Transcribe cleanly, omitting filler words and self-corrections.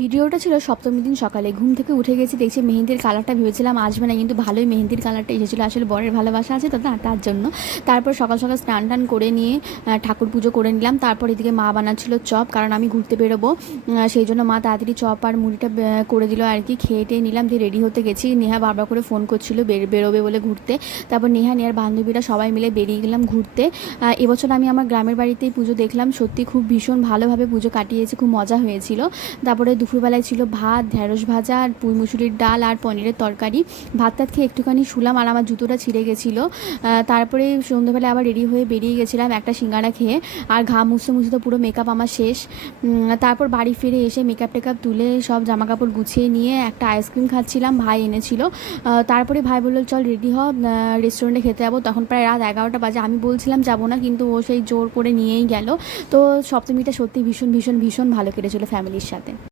ভিডিওটা ছিল সপ্তমীর দিন সকালে। ঘুম থেকে উঠে গেছি, দেখছি মেহেন্দির কালারটা ভেবেছিলাম আসবে না, কিন্তু ভালোই মেহেন্দির কালারটা এসেছিলো। আসলে বরের ভালোবাসা আছে তো তার জন্য। তারপর সকাল সকাল স্নান টান করে নিয়ে ঠাকুর পুজো করে নিলাম। তারপর এদিকে মা বানাচ্ছিল চপ, কারণ আমি ঘুরতে বেরোবো, সেই জন্য মা তাড়াতাড়ি চপ আর মুড়িটা করে দিল আর কি। খেয়ে টেয়ে নিলাম, দিয়ে রেডি হতে গেছি। নেহা বারবার করে ফোন করছিল বেরোবে বলে ঘুরতে। তারপর নেহার বান্ধবীরা সবাই মিলে বেরিয়ে গেলাম ঘুরতে। এবছর আমি আমার গ্রামের বাড়িতেই পুজো দেখলাম, সত্যি খুব ভীষণ ভালোভাবে পুজো কাটিয়েছি, খুব মজা হয়েছিল। তারপরে দুপুরবেলায় ছিল ভাত, ঢ্যাঁড়স ভাজা, আর পুঁই মুসুরির ডাল আর পনিরের তরকারি। ভাত টাত খেয়ে একটুখানি শুলাম, আর আমার জুতোটা ছিঁড়ে গেছিলো। তারপরে সন্ধ্যাবেলায় আবার রেডি হয়ে বেরিয়ে গেছিলাম একটা সিঙ্গাড়া খেয়ে। আর ঘাম মুছতে মুছতে তো পুরো মেকআপ আমার শেষ। তারপর বাড়ি ফিরে এসে মেকআপ টেকআপ তুলে সব জামাকাপড় গুছিয়ে নিয়ে একটা আইসক্রিম খাচ্ছিলাম, ভাই এনেছিল। তারপরে ভাই বললো চল রেডি হ, রেস্টুরেন্টে খেতে যাবো। তখন প্রায় রাত 11টা বাজে। আমি বলছিলাম যাবো না, কিন্তু ও সেই জোর করে নিয়েই গেল। তো সপ্তমীটা সত্যি ভীষণ ভীষণ ভীষণ ভালো কেটেছিল ফ্যামিলির সাথে।